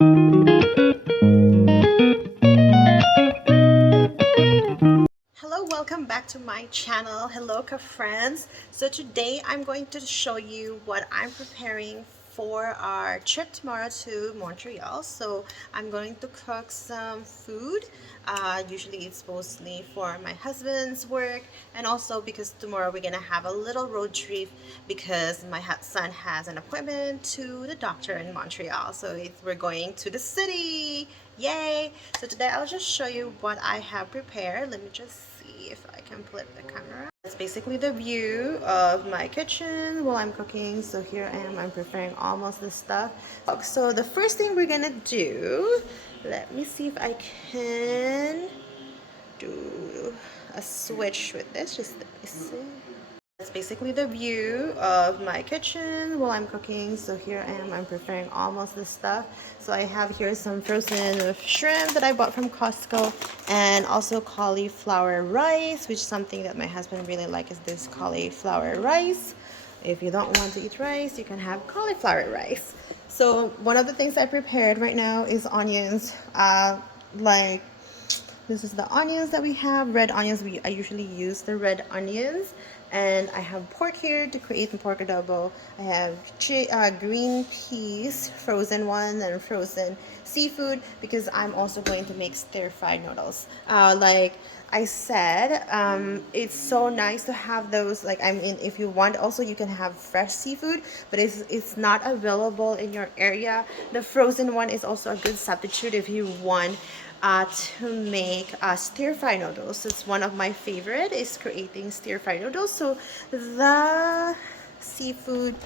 Hello, welcome back to my channel. Hello, friends. So today I'm going to show you what I'm preparing for our trip tomorrow to Montreal. So I'm going to cook some food. Usually it's mostly for my husband's work, and also because tomorrow we're gonna have a little road trip because my son has an appointment to the doctor in Montreal. So we're going to the city. Yay! So today I'll just show you what I have prepared. Let me just see if I can flip the camera. It's basically the view of my kitchen while I'm cooking. So here I am, I'm preparing almost the stuff. So the first thing we're gonna do, let me see if I can do a switch with this. Just let me see. That's basically the view of my kitchen while I'm cooking. So here I am, I'm preparing almost this stuff. So I have here some frozen shrimp that I bought from Costco, and also cauliflower rice, which is something that my husband really likes, is this cauliflower rice. If you don't want to eat rice, you can have cauliflower rice. So one of the things I prepared right now is onions. Like this is the onions that we have, red onions. I usually use the red onions. And I have pork here to create the pork adobo. I have green peas, frozen one, and frozen seafood because I'm also going to make stir-fried noodles. Like I said, it's so nice to have those. Like, I mean, if you want, also you can have fresh seafood, but it's not available in your area. The frozen one is also a good substitute if you want to make stir-fry noodles. It's one of my favorite, is creating stir-fry noodles. So the seafood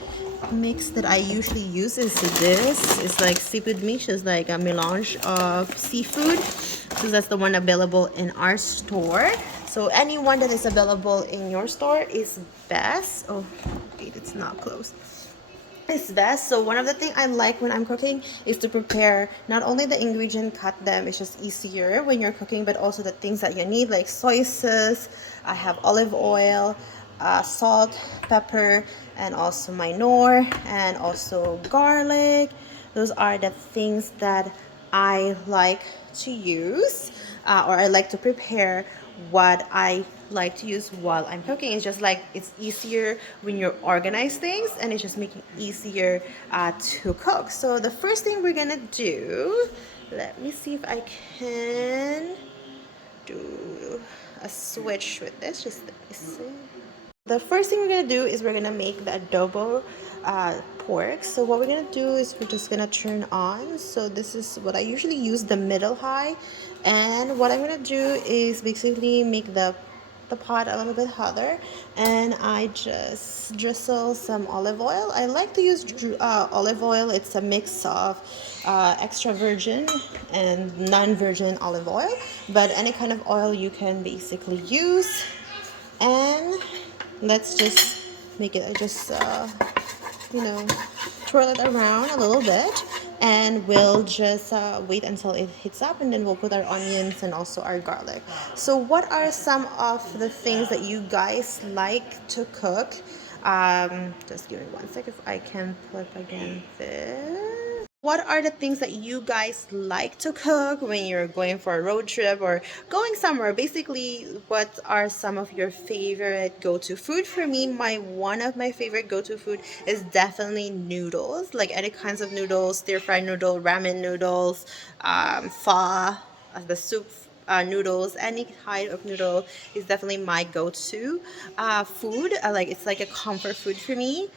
mix that I usually use is this. It's like seafood mix. It's like a melange of seafood. So that's the one available in our store. So any one that is available in your store is best. Oh, wait, it's not closed. It's best. So one of the things I like when I'm cooking is to prepare not only the ingredient, cut them, it's just easier when you're cooking, but also the things that you need, like soy sauce. I have olive oil, salt, pepper, and also my nor, and also garlic. Those are the things that I like to use, or I like to prepare. What I like to use while I'm cooking is just like it's easier when you organize things, and it's just making it easier to cook. So the first thing we're gonna do, let me see if I can do a switch with this. Just let me see. The first thing we're gonna do is we're gonna make the adobo pork. So what we're gonna do is we're just gonna turn on. So this is what I usually use, the middle high. And what I'm gonna do is basically make the pot a little bit hotter, and I just drizzle some olive oil. I like to use olive oil. It's a mix of extra virgin and non-virgin olive oil, but any kind of oil you can basically use. And let's just make it just twirl it around a little bit, and we'll just wait until it heats up, and then we'll put our onions and also our garlic. So what are some of the things that you guys like to cook? Just give me one sec if I can flip again this. What are the things that you guys like to cook when you're going for a road trip or going somewhere? Basically, what are some of your favorite go-to food? For me, one of my favorite go-to food is definitely noodles, like any kinds of noodles, stir-fried noodle, ramen noodles, pho, the soup noodles. Any kind of noodle is definitely my go-to food. Like, it's like a comfort food for me.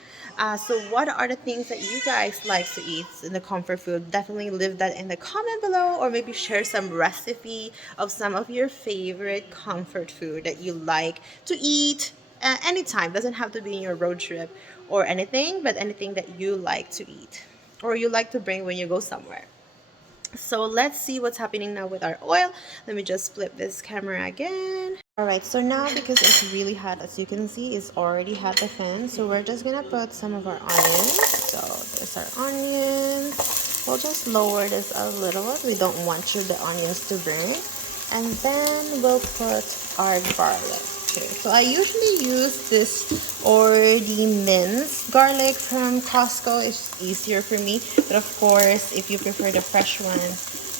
So what are the things that you guys like to eat in the comfort food? Definitely leave that in the comment below, or maybe share some recipe of some of your favorite comfort food that you like to eat anytime. Doesn't have to be in your road trip or anything, but anything that you like to eat or you like to bring when you go somewhere. So let's see what's happening now with our oil. Let me just flip this camera again. Alright, so now because it's really hot, as you can see, it's already had the fan. So we're just gonna put some of our onions. So there's our onions. We'll just lower this a little bit. We don't want the onions to burn. And then we'll put our garlic. Okay, so I usually use this already minced garlic from Costco. It's easier for me. But of course, if you prefer the fresh one,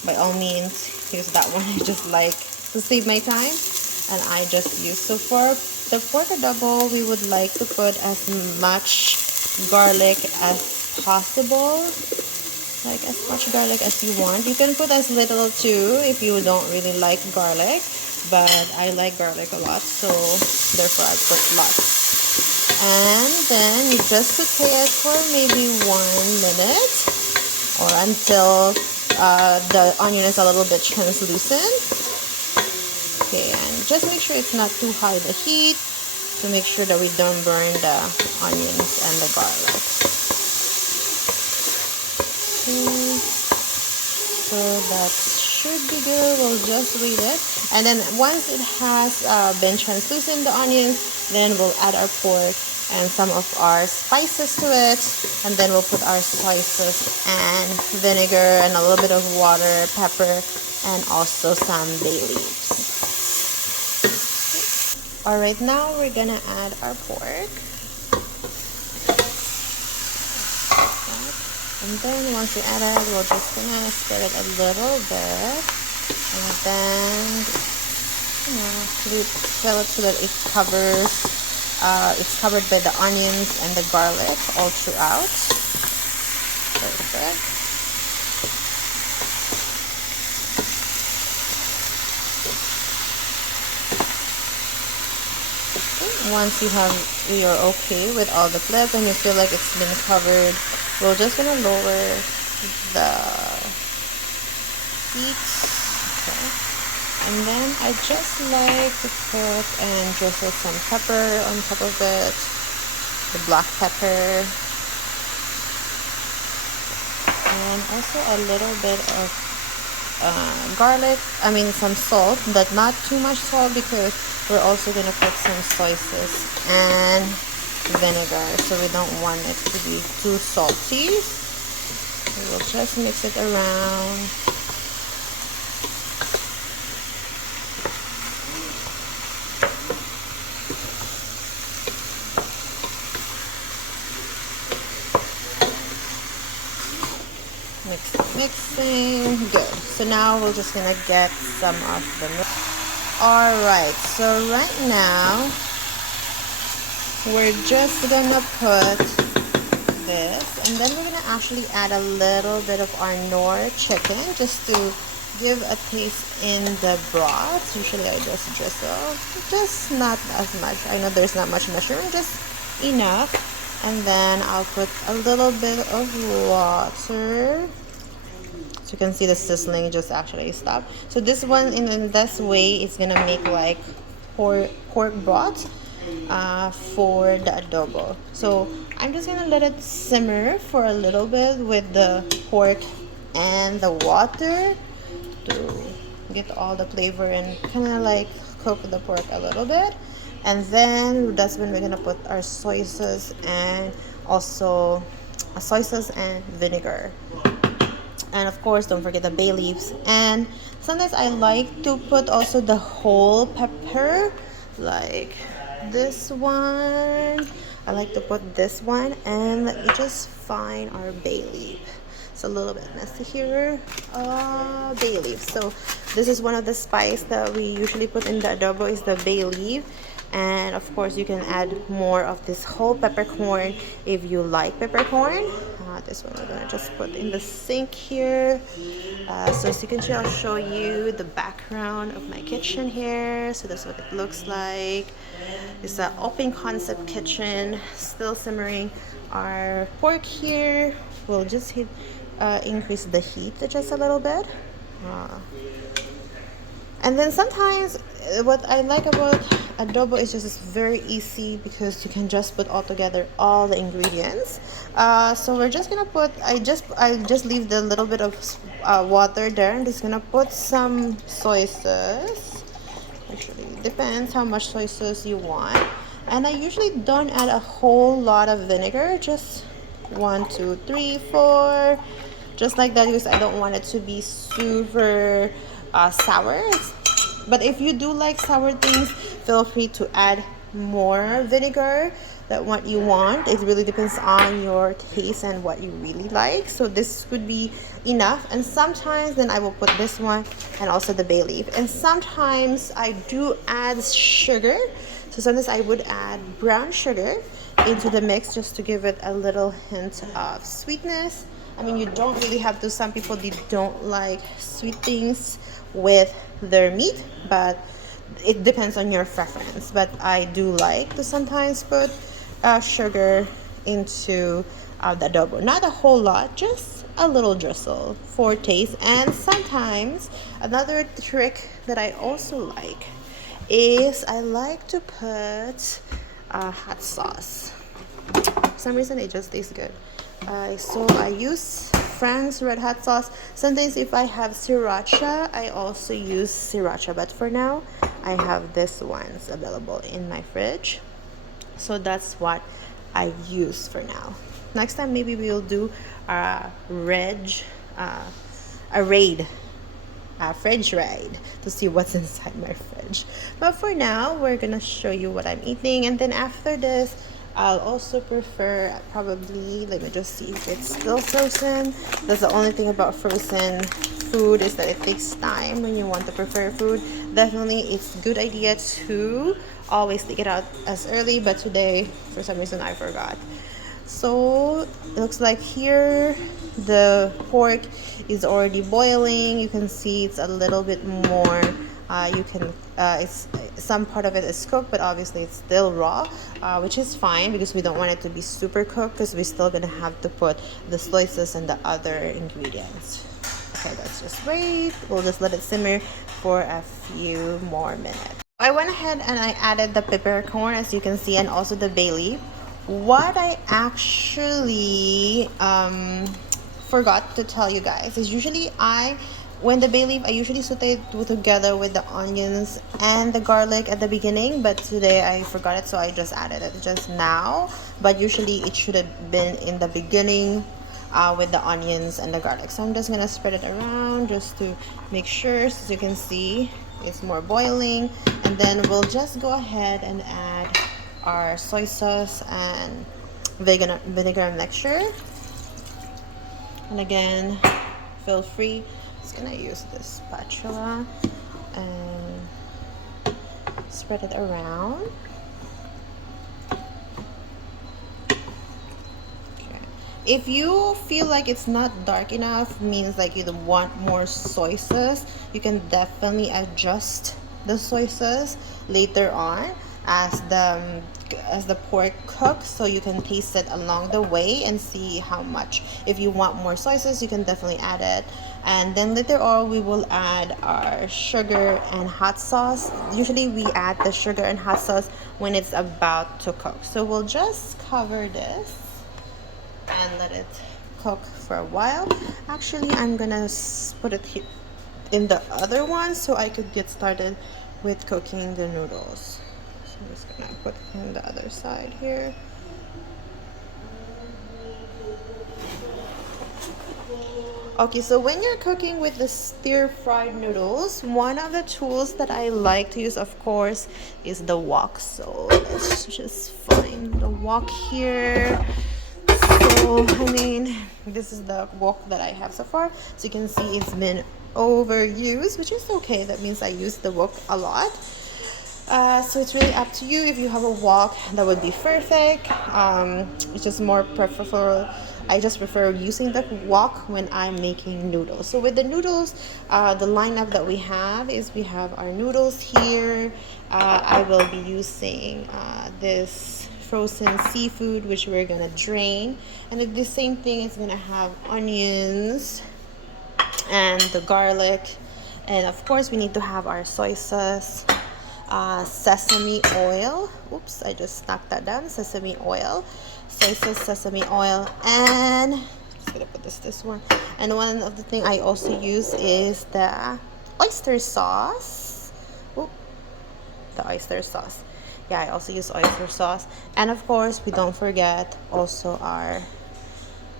by all means, use that one. I just like to save my time. And I just use. So for the pork adobo, we would like to put as much garlic as possible. Like as much garlic as you want. You can put as little too if you don't really like garlic, but I like garlic a lot, so therefore I put lots. And then you just saute it for maybe 1 minute or until the onion is a little bit translucent. Okay, and just make sure it's not too high the heat to make sure that we don't burn the onions and the garlic. So that should be good. We'll just wait it, and then once it has been translucent, the onions, then we'll add our pork and some of our spices to it, and then we'll put our soy sauce and vinegar and a little bit of water, pepper, and also some bay leaves. All right, now we're gonna add our pork. And then once we add it, we're just gonna stir it a little bit, and then we fill it so that it covers. It's covered by the onions and the garlic all throughout. Perfect. Once you're okay with all the flip and you feel like it's been covered, we're just gonna lower the heat. Okay. And then I just like to put and drizzle some pepper on top of it, the black pepper, and also a little bit of garlic. I mean some salt, but not too much salt because we're also gonna put some soy sauce and vinegar, so we don't want it to be too salty. We'll just mix it around. Mixing. Good. So now we're just gonna get some of the milk. Alright, so right now we're just gonna put this, and then we're gonna actually add a little bit of our Knorr chicken just to give a taste in the broth. Usually I just drizzle, just not as much. I know there's not much measuring, just enough. And then I'll put a little bit of water. So you can see the sizzling just actually stopped. So this one, in this way, it's gonna make like pork broth for the adobo. So I'm just gonna let it simmer for a little bit with the pork and the water to get all the flavor and kind of like cook the pork a little bit. And then that's when we're gonna put our soy sauce and also soy sauce and vinegar. And of course, don't forget the bay leaves. And sometimes I like to put also the whole pepper, like this one. I like to put this one, and let me just find our bay leaf. It's a little bit messy here. Bay leaf. So this is one of the spice that we usually put in the adobo is the bay leaf. And of course you can add more of this whole peppercorn if you like peppercorn. This one I'm gonna just put in the sink here. So as you can see, I'll show you the background of my kitchen here. So that's what it looks like. It's an open concept kitchen, still simmering our pork here. We'll just increase the heat just a little bit. And then sometimes what I like about adobo is just it's very easy because you can just put all together all the ingredients. So we're just gonna put, I just leave the little bit of water there. I'm just gonna put some soy sauce. Actually, depends how much soy sauce you want. And I usually don't add a whole lot of vinegar, just 1, 2, 3, 4, just like that, because I don't want it to be super sour. But if you do like sour things, feel free to add more vinegar than what you want. It really depends on your taste and what you really like. So this would be enough. And sometimes then I will put this one and also the bay leaf. And sometimes I do add sugar. So sometimes I would add brown sugar into the mix just to give it a little hint of sweetness. I mean, you don't really have to. Some people, they don't like sweet things with their meat, but it depends on your preference. But I do like to sometimes put sugar into the adobo. Not a whole lot, just a little drizzle for taste. And sometimes another trick that I also like is I like to put hot sauce. For some reason it just tastes good. So I use Frank's red hot sauce. Sometimes if I have sriracha, I also use sriracha, but for now I have this ones available in my fridge, so that's what I use for now. Next time maybe we'll do a raid fridge raid to see what's inside my fridge. But for now, we're gonna show you what I'm eating, and then after this I'll also prefer probably, let me just see if it's still frozen. That's the only thing about frozen food, is that it takes time when you want to prepare food. Definitely it's a good idea to always take it out as early, but today for some reason I forgot. So it looks like here the pork is already boiling. You can see it's a little bit more it's some part of it is cooked, but obviously it's still raw, which is fine because we don't want it to be super cooked, because we're still gonna have to put the soy sauce and the other ingredients. Okay, that's just wait. We'll just let it simmer for a few more minutes. I went ahead and I added the peppercorn, as you can see, and also the bay leaf. What I actually forgot to tell you guys is usually when the bay leaf, I usually saute it together with the onions and the garlic at the beginning, but today I forgot it, so I just added it just now. But usually it should have been in the beginning with the onions and the garlic. So I'm just gonna spread it around just to make sure. So as you can see, it's more boiling, and then we'll just go ahead and add our soy sauce and vinegar mixture. And again, feel free, just gonna use this spatula and spread it around. Okay. If you feel like it's not dark enough, means like you want more soy sauce, you can definitely adjust the soy sauce later on as the pork cooks, so you can taste it along the way and see how much. If you want more soy sauce, you can definitely add it, and then later on we will add our sugar and hot sauce. Usually we add the sugar and hot sauce when it's about to cook. So we'll just cover this and let it cook for a while. Actually, I'm gonna put it here in the other one so I could get started with cooking the noodles. So I'm just gonna put it on the other side here. Okay, so when you're cooking with the stir-fried noodles, one of the tools that I like to use, of course, is the wok. So let's just find the wok here. So, I mean, this is the wok that I have so far. So you can see it's been overused, which is okay. That means I use the wok a lot. So it's really up to you. If you have a wok, that would be perfect. It's just more preferable. I just prefer using the wok when I'm making noodles. So with the noodles, the lineup that we have is we have our noodles here. I will be using this frozen seafood, which we're gonna drain, and the same thing is gonna have onions and the garlic, and of course we need to have our soy sauce, sesame oil. Oops, I just knocked that down. Sesame oil, soy sauce, sesame oil, and just gonna put this one. And one of the thing I also use is the oyster sauce. Oop, the oyster sauce. Yeah, I also use oyster sauce, and of course we don't forget also our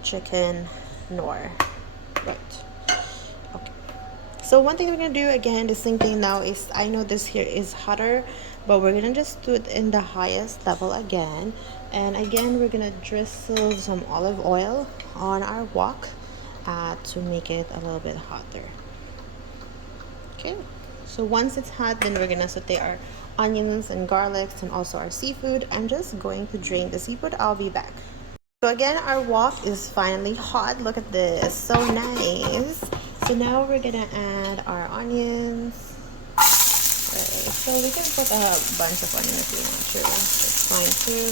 chicken nor. Right. Okay. So one thing we're gonna do again, the same thing now is, I know this here is hotter, but we're gonna just do it in the highest level again. And again, we're gonna drizzle some olive oil on our wok to make it a little bit hotter. Okay, so once it's hot, then we're gonna saute our onions and garlics and also our seafood. I'm just going to drain the seafood. I'll be back. So again, our wok is finally hot. Look at this, so nice. So now we're gonna add our onions. Right, so we can put a bunch of onion if you want to. That's fine too.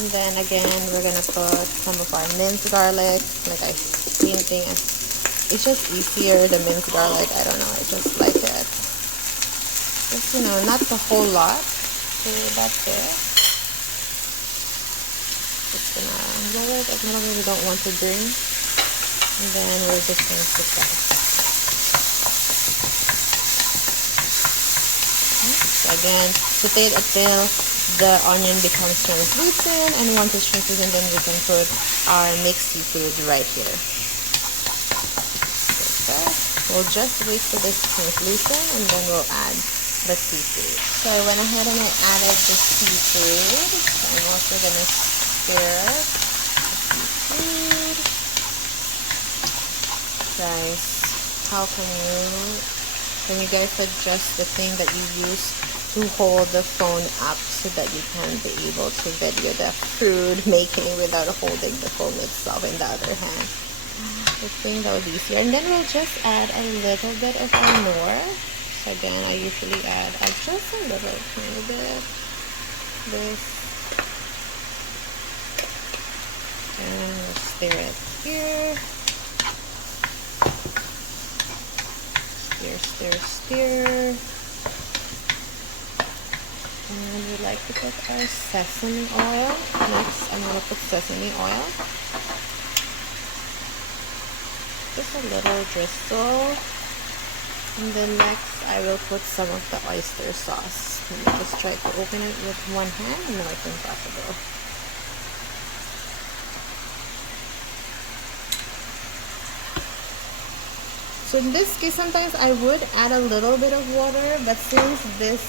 And then again, we're gonna put some of our minced garlic. Like I same thing. It's just easier, the minced garlic. I don't know. I just like it. Just, you know, not a whole lot. So that's it. Just gonna roll it a little bit. We don't want to burn. And then we're just gonna put that. So again, saute it until the onion becomes translucent, and once it's translucent, then we can put our mixed seafood right here. Okay. We'll just wait for this to translucent, and then we'll add the seafood. So I went ahead and I added the seafood. So I'm also gonna stir the seafood. Guys, how can you guys adjust the thing that you use to hold the phone up so that you can be able to video the food making without holding the phone itself in the other hand? I think that would be easier. And then we'll just add a little bit of our Knorr. So again, I usually add just a little tiny bit. This. And we'll stir it here. Stir. And we like to put our sesame oil. Next, I'm going to put sesame oil. Just a little drizzle. And then next, I will put some of the oyster sauce. Let me just try to open it with one hand. No, it's impossible. So in this case, sometimes I would add a little bit of water, but since this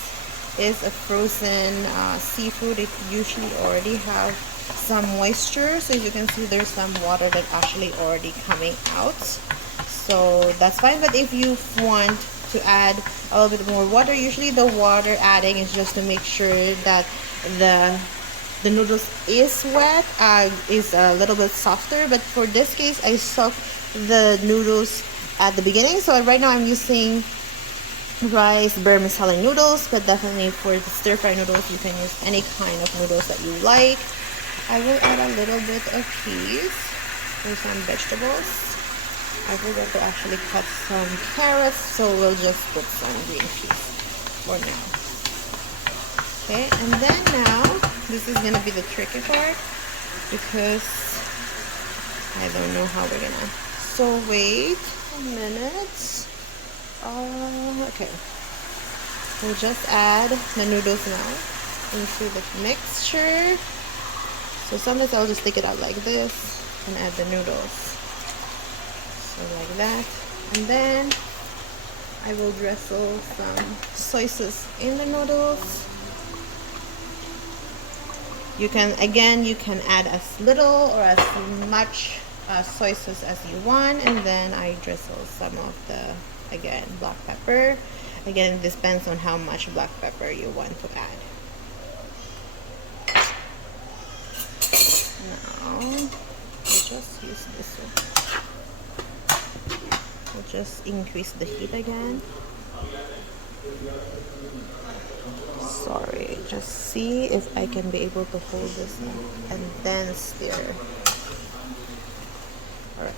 is a frozen seafood, it usually already have some moisture. So as you can see, there's some water that actually already coming out. So that's fine. But if you want to add a little bit more water, usually the water adding is just to make sure that the noodles is wet, is a little bit softer. But for this case, I soaked the noodles at the beginning. So right now I'm using rice vermicelli noodles, but definitely for the stir-fry noodles, you can use any kind of noodles that you like. I will add a little bit of peas for some vegetables. I forgot to actually cut some carrots, so we'll just put some green peas for now. Okay, and then now, this is gonna be the tricky part because I don't know how we're gonna. So wait a minute. Okay. We'll just add the noodles now into the mixture. So sometimes I'll just take it out like this and add the noodles. So like that. And then I will drizzle some soy sauce in the noodles. You can add as little or as much soy sauce as you want, and then I drizzle some of the, again, black pepper. Again, it depends on how much black pepper you want to add. Now, we'll just use this one. We'll just increase the heat again. Sorry, just see if I can be able to hold this up and then stir. Alright.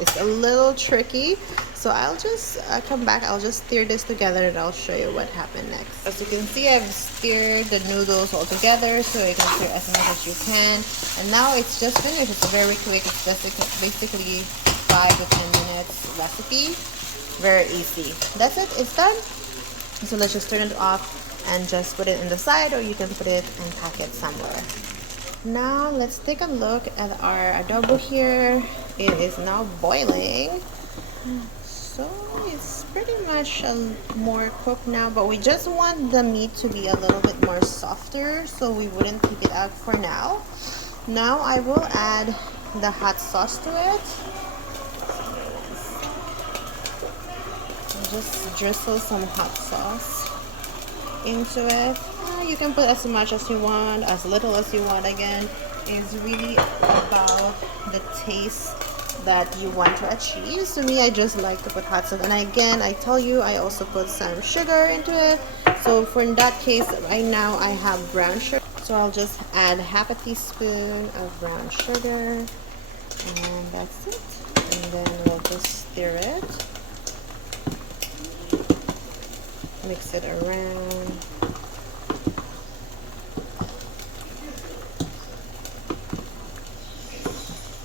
It's a little tricky, so I'll just come back. I'll just stir this together and I'll show you what happened next. As you can see, I've stirred the noodles all together, so you can stir as much as you can. And now it's just finished. It's very quick. It's just basically 5 to 10 minutes recipe. Very easy. That's it. It's done. So let's just turn it off and just put it in the side, or you can put it and pack it somewhere. Now let's take a look at our adobo here. It is now boiling. So it's pretty much more cooked now, but we just want the meat to be a little bit more softer, so we wouldn't take it out for now. Now I will add the hot sauce to it. Just drizzle some hot sauce into it. You can put as much as you want, as little as you want. Again, it's really about the taste that you want to achieve. So me, I just like to put hot sauce, and again, I tell you, I also put some sugar into it. So for in that case, right now I have brown sugar, so I'll just add half a teaspoon of brown sugar, and that's it. And then we'll just stir it, mix it around.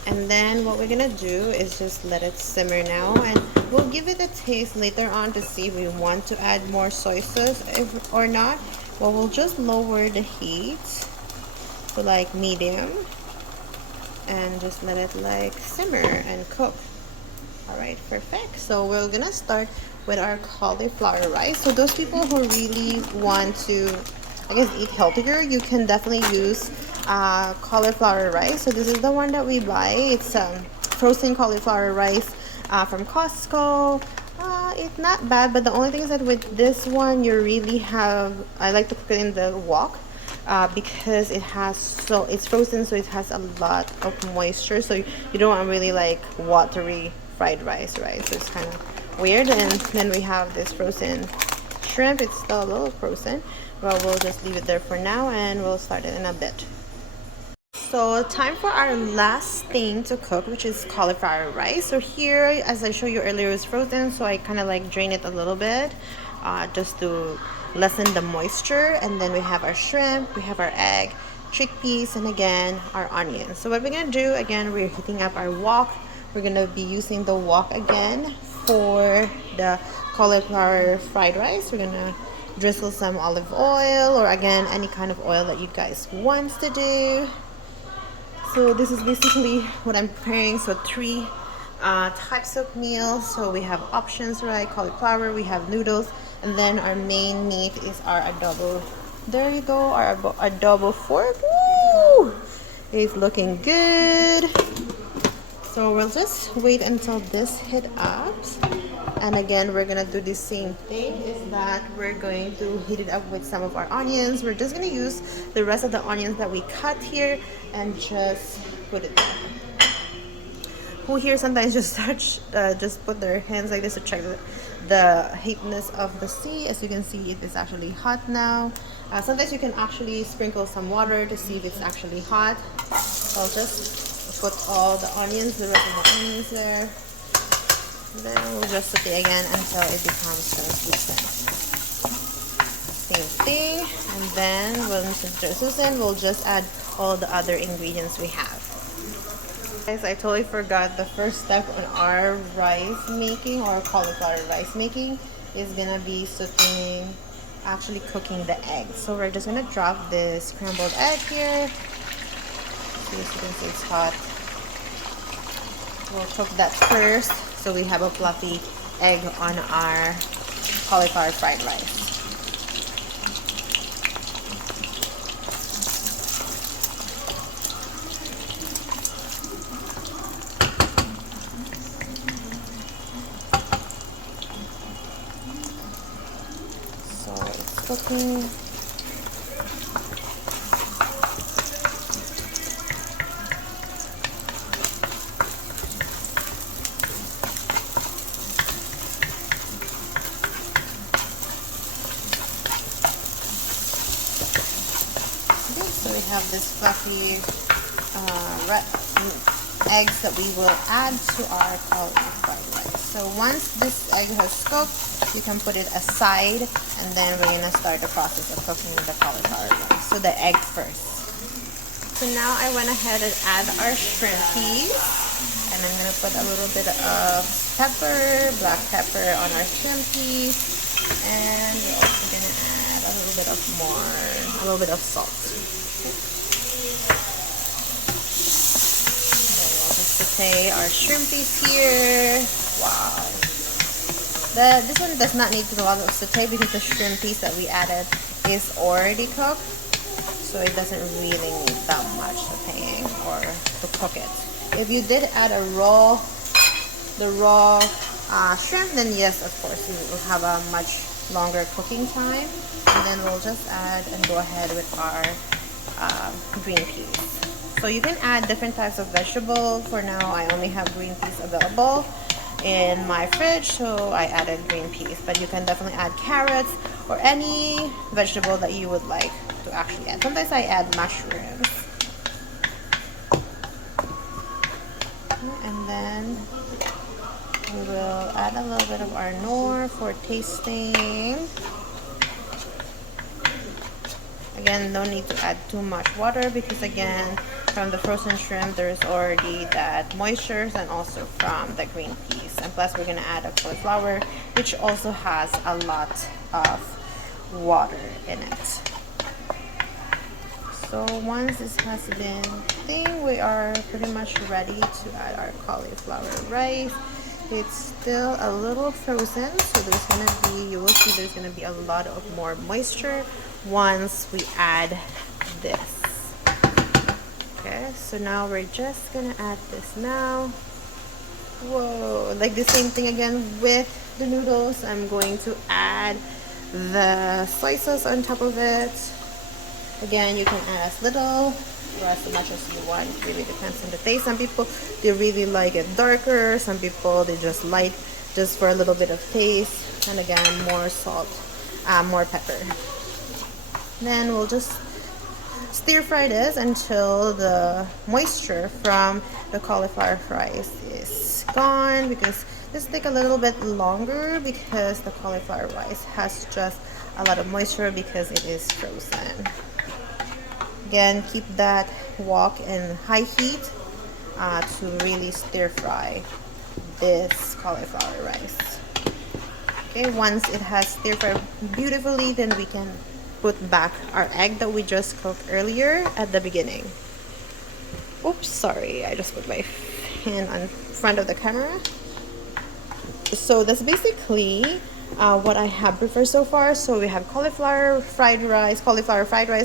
And then what we're gonna do is just let it simmer now, and we'll give it a taste later on to see if we want to add more soy sauce or not. Well, we'll just lower the heat to like medium and just let it like simmer and cook. All right, perfect. So we're gonna start with our cauliflower rice. So those people who really want to, I guess, eat healthier, you can definitely use cauliflower rice. So this is the one that we buy. It's frozen cauliflower rice from Costco. It's not bad, but the only thing is that with this one, you really have, I like to cook it in the wok because it's frozen, so it has a lot of moisture. So you don't want really like watery fried rice, right? So it's kind of weird. And then we have this frozen shrimp. It's still a little frozen. Well, we'll just leave it there for now, and we'll start it in a bit. So time for our last thing to cook, which is cauliflower rice. So here, as I showed you earlier, it's frozen, so I kind of like drain it a little bit just to lessen the moisture. And then we have our shrimp, we have our egg, chickpeas, and again our onions. So what we're gonna do, again, we're heating up our wok. We're gonna be using the wok again for the cauliflower fried rice. We're gonna drizzle some olive oil, or again any kind of oil that you guys want to do. So this is basically what I'm preparing. So three types of meals. So we have options, right? Cauliflower, we have noodles, and then our main meat is our adobo. There you go, our adobo fork. Woo! It's looking good. So we'll just wait until this heat up. And again, we're gonna do the same thing, is that we're going to heat it up with some of our onions. We're just gonna use the rest of the onions that we cut here and just put it there. Who here sometimes just just put their hands like this to check the heatness of the sea. As you can see, it is actually hot now. Sometimes you can actually sprinkle some water to see if it's actually hot. I'll just put all the onions, the rest of the onions there. Then we'll just saute again until it becomes translucent. Same thing, and then once it's translucent, we'll just add all the other ingredients we have. Guys, I totally forgot the first step on our rice making, or cauliflower rice making, is gonna be sauteing, actually cooking the egg. So we're just gonna drop this scrambled egg here. See, as you can see, it's hot. We'll cook that first, so we have a fluffy egg on our cauliflower fried rice. So it's cooking. So we have this fluffy eggs that we will add to our cauliflower rice. So once this egg has cooked, you can put it aside, and then we're gonna start the process of cooking the cauliflower rice. So the egg first. So now I went ahead and add our shrimpies, and I'm gonna put a little bit of pepper, black pepper on our shrimpies, and we're also gonna add a little bit of salt. Then we'll just saute our shrimpies here. Wow, This one does not need to go a lot of saute because the shrimp piece that we added is already cooked, so it doesn't really need that much sauteing or to cook it. If you did add the raw shrimp, then yes, of course, you will have a much longer cooking time. And then we'll just add and go ahead with our green peas. So you can add different types of vegetables. For now, I only have green peas available in my fridge, so I added green peas. But you can definitely add carrots or any vegetable that you would like to actually add. Sometimes I add mushrooms. And then we will add a little bit of our Knorr for tasting. Again, no need to add too much water because again, from the frozen shrimp, there's already that moisture, and also from the green peas. And plus, we're gonna add a cauliflower, which also has a lot of water in it. So once this has been thing, we are pretty much ready to add our cauliflower rice. It's still a little frozen, so there's gonna be, you will see there's gonna be a lot of more moisture once we add this. Okay, so now we're just gonna add this now. Whoa, like the same thing again with the noodles. I'm going to add the soy sauce on top of it. Again, you can add as little or as much as you want. It really depends on the taste. Some people, they really like it darker. Some people, they just light just for a little bit of taste. And again, more salt, more pepper. Then we'll just stir fry this until the moisture from the cauliflower rice is gone, because this take a little bit longer because the cauliflower rice has just a lot of moisture because it is frozen. Again, keep that wok in high heat to really stir fry this cauliflower rice. Okay, once it has stir fried beautifully, then we can put back our egg that we just cooked earlier at the beginning. Oops, sorry, I just put my hand on front of the camera. So that's basically what I have prepared so far. So we have cauliflower fried rice.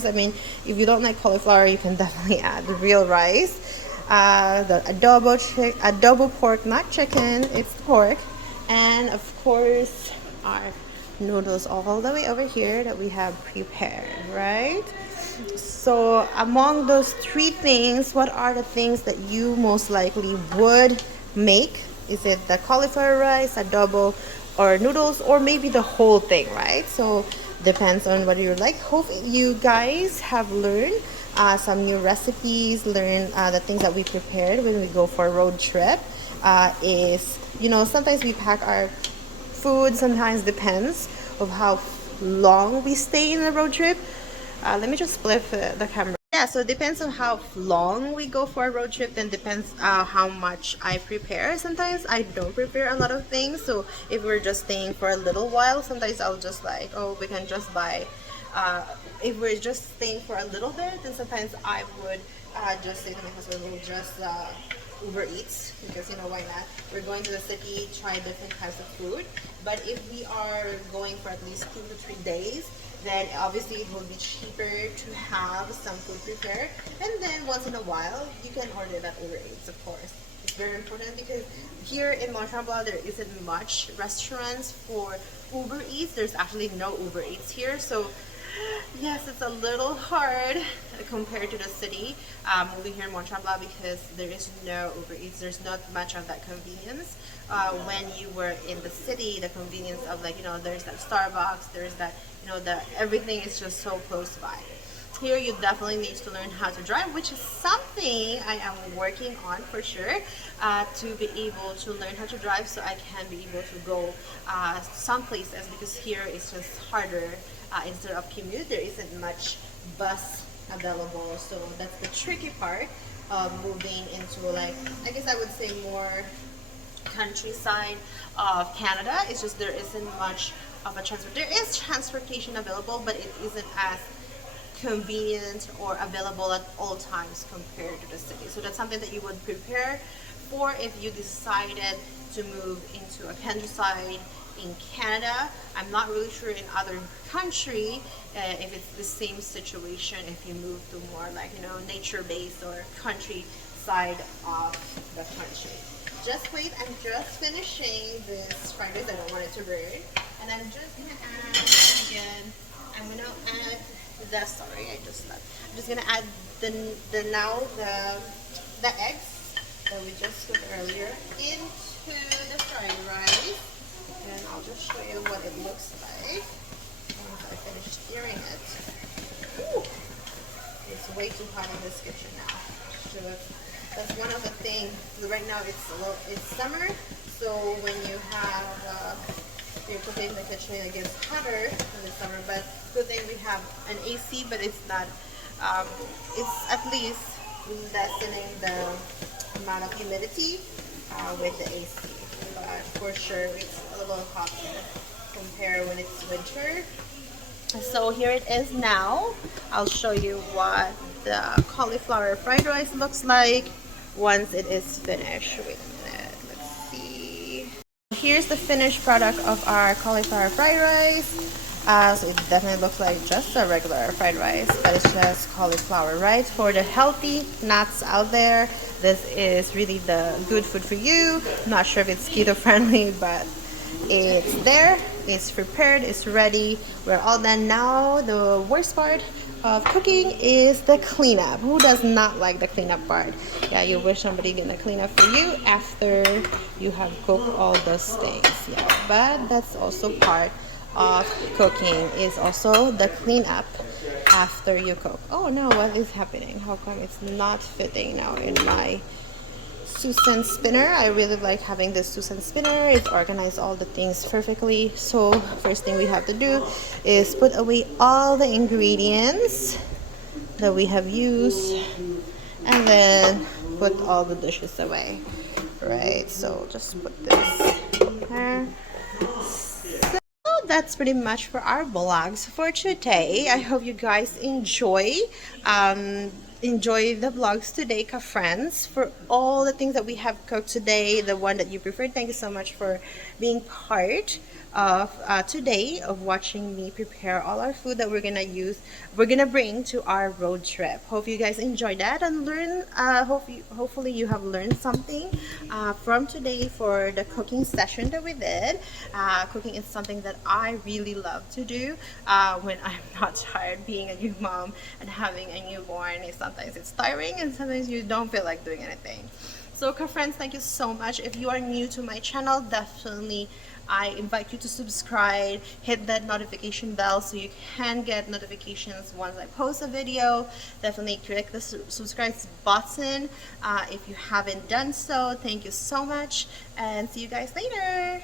I mean, if you don't like cauliflower, you can definitely add the real rice. The adobo pork, not chicken, it's pork. And of course, our noodles all the way over here that we have prepared, right? So among those three things, what are the things that you most likely would make? Is it the cauliflower rice, adobo, or noodles, or maybe the whole thing, right? So depends on what you like. Hope you guys have learned some new recipes, learn the things that we prepared when we go for a road trip. Is, you know, sometimes we pack our food, sometimes depends of how long we stay in a road trip. Let me just flip the camera. Yeah, so it depends on how long we go for a road trip, then depends how much I prepare. Sometimes I don't prepare a lot of things, so if we're just staying for a little while, sometimes I'll just like, oh, we can just buy, if we're just staying for a little bit, then sometimes I would just say to my husband, we'll just Uber Eats, because, you know, why not? We're going to the city, try different types of food. But if we are going for at least 2 to 3 days, then obviously it will be cheaper to have some food prepared. And then once in a while, you can order that Uber Eats, of course. It's very important because here in Montreal, there isn't much restaurants for Uber Eats. There's actually no Uber Eats here. So yes, it's a little hard compared to the city, moving here in Montreal, because there is no Uber Eats. There's not much of that convenience. When you were in the city, the convenience of, like, you know, there's that Starbucks, there's that, you know, the everything is just so close by. Here you definitely need to learn how to drive, which is something I am working on for sure, to be able to learn how to drive so I can be able to go some places, because here it's just harder. Instead of commute, there isn't much bus available, so that's the tricky part of moving into, like, I guess I would say more countryside of Canada. It's just there isn't much of a transport. There is transportation available, but it isn't as convenient or available at all times compared to the city. So that's something that you would prepare for if you decided to move into a countryside in Canada. I'm not really sure in other country if it's the same situation, if you move to more like, you know, nature-based or countryside of the country. Just wait, I'm just finishing this fried rice. I don't want it to burn. And I'm just gonna add again, I'm gonna add the, sorry, I just left. I'm just gonna add the eggs that we just cooked earlier into the fried rice. And I'll just show you what it looks like once I finish stirring it. Ooh, it's way too hot in this kitchen now. So that's one of the things. Right now it's summer, so when you have you're cooking in the kitchen, it gets hotter in the summer. But good thing we have an AC, but it's not. It's at least lessening the amount of humidity with the AC. But for sure, it's a little hot compared when it's winter. So here it is now. I'll show you what the cauliflower fried rice looks like once it is finished. Wait a minute, let's see. Here's the finished product of our cauliflower fried rice. So it definitely looks like just a regular fried rice, but it's just cauliflower rice. For the healthy nuts out there, this is really the good food for you. Not sure if it's keto friendly, but it's there, it's prepared, it's ready. We're all done now. The worst part of cooking is the cleanup. Who does not like the cleanup part? Yeah, you wish somebody gonna clean up for you after you have cooked all those things. Yeah, but that's also part of cooking, is also the cleanup after you cook. Oh no, what is happening? How come it's not fitting now in my Susan spinner? I really like having this Susan spinner. It organizes all the things perfectly. So first thing we have to do is put away all the ingredients that we have used and then put all the dishes away. Right, so just put this there. So that's pretty much for our vlogs for today. I hope you guys enjoy the vlogs today, friends, for all the things that we have cooked today, the one that you preferred. Thank you so much for being part of today, of watching me prepare all our food that we're gonna bring to our road trip. Hope you guys enjoyed that and learn. Hopefully you have learned something from today for the cooking session that we did. Cooking is something that I really love to do when I'm not tired. Being a new mom and having a newborn, sometimes it's tiring and sometimes you don't feel like doing anything. So friends, thank you so much. If you are new to my channel, definitely I invite you to subscribe, hit that notification bell so you can get notifications once I post a video. Definitely click the subscribe button if you haven't done so. Thank you so much and see you guys later.